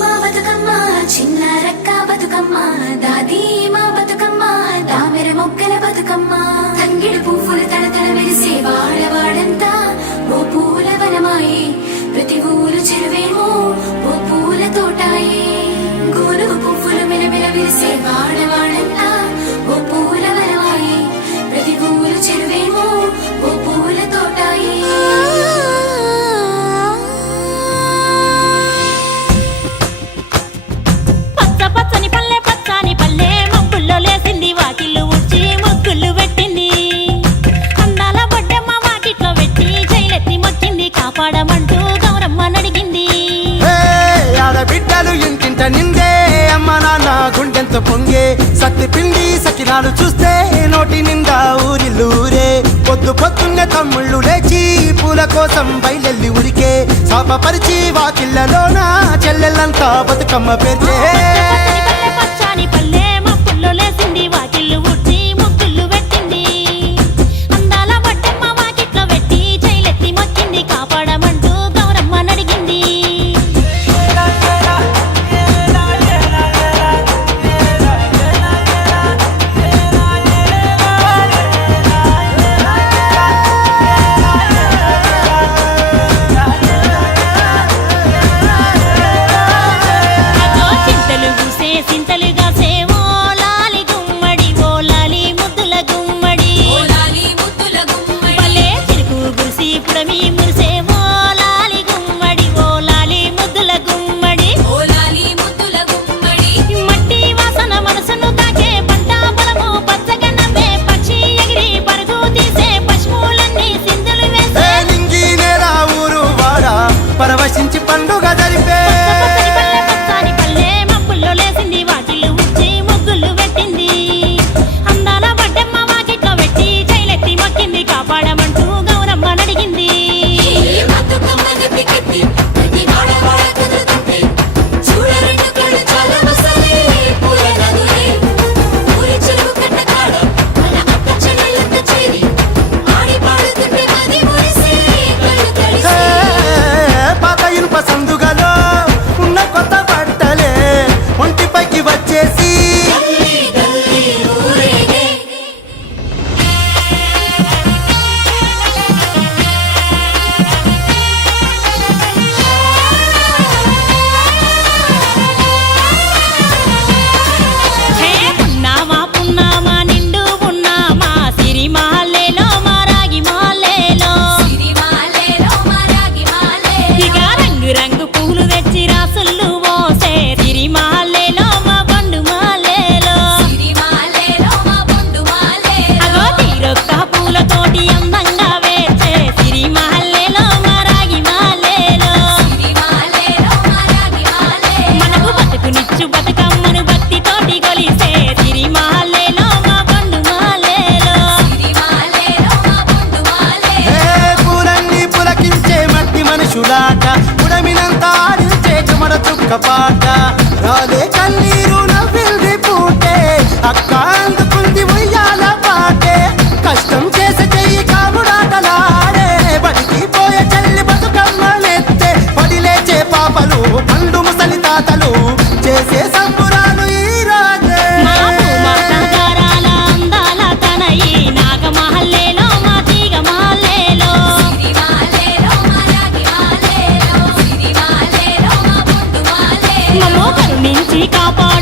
మా బతుకమ్మ చిన్న రక్క బతుకమ్మ దాది మా బతుకమ్మ దామెర మొగ్గల బతుకమ్మ తంగిడు పువ్వులు తడతడ మెరిసే వాడవాడంతా ఓ పూల వనమాయే ప్రతి ఊరు చెరువేమో ఓ పూల తోటాయే గోరు పువ్వులు మెలమెల విరిసే వాడవాడంతా ఓ పూల వనమాయే ప్రతి ఊరు చెరువేమో ఓ పూల తోటాయే పచ్చని పల్లె పచ్చని పల్లె మబ్బుల్లో లేసింది వాకిళ్ళు ఊడ్చి ముగ్గులు పెట్టింది అందాల బొడ్డమ్మ వాకిట్లో పెట్టి జైలెత్తి మొక్కింది కాపాడమంటూ గౌరమ్మ నడిగింది ఆడబిడ్డలు ఇంటింట నిందే అమ్మ నాన్న గుండెంతో పొంగే సత్తి పిండి సకినాలు చూస్తే నోటి నిండా ఊరిల్లూరే పొద్దు పొద్దున్నే తమ్ముళ్ళు లేచి పూల కోసం బయలెల్లి ఉరికే శాపపరిచి వాకిళ్ళలోన చెల్లెళ్ళంతా బతుకమ్మ పేర్చే పచ్చని పల్లె మబ్బుల్లో లేసింది వాకిళ్ళు ఊడ్చి ముగ్గులు పెట్టింది అందాల బొడ్డమ్మ వాకిట్లో పెట్టి జైలెత్తి మొక్కింది కాపాడమంటూ గౌరమ్మ నడిగింది చింతలుగా సేవో లాలి గుమ్మడి ఓ లాలి ముద్దుల గుమ్మడి భలే చిరుకు గురిసి పుడమి మురిసేవో లాలి గుమ్మడి ఓ లాలి ముద్దుల గుమ్మడి మట్టి వాసన మనసును తాకే పంట పొలము పచ్చగా నవ్వే పక్షి ఎగిరి పరుగు తీసే పశువులన్నీ సింధులు వేసే నింగి నేల ఊరు వాడ పరవశించి పండుగ జరిపే పచ్చని పల్లె మబ్బుల్లో లేసింది వాకిళ్ళు ఊడ్చి ముగ్గులు పెట్టింది అందాల బొడ్డమ్మ వాకిట్లో పెట్టి జైలెత్తి మొక్కింది కాపాడమంటూ గౌరమ్మ నడిగింది పాత ఇనుప సందుగలో ఉన్న కొత్త బట్టలే ఒంటిపైకి వచ్చేసి హే పున్నామా పున్నామా నిండు పున్నామా సిరి మాలేలో మా రాగి మాలేలో ఇక రంగు రంగు పూలు తెచ్చి రాసుళ్ళు మోసే సిరి మాలేలో మా బండు మాలేలో అగో తీరొక్క పూలతోటి అందంగా వేచే సిరి మాలేలో మా రాగి మాలేలో మనకు బతుకునిచ్చు బతుకమ్మను భక్తితోటి కొలిసే సిరి మాలేలో మా బండు మాలేలో పూలన్నీ పులకించే మట్టి మనుషులాట ఉడమినంతా ఆడించే చెమడ చుక్క పాట రాలే కన్నీరు నవ్వింది పూటే అక్క అందుకుంది ఉయ్యాల పాటే కష్టం చేసే చెయ్యి కాముడాటలాడే బడికి పోయే చెల్లి బతుకమ్మనెత్తే పడి లేచే పాపలు పండు ముసలి తాతలు చేసే సంబురాలు ఈ రాజే మా భూమాతాగారాల అందాల తనయి నాగమహల్లేలో మా తీగ మహల్లేలో మమ్మో కరుణించి కాపాడు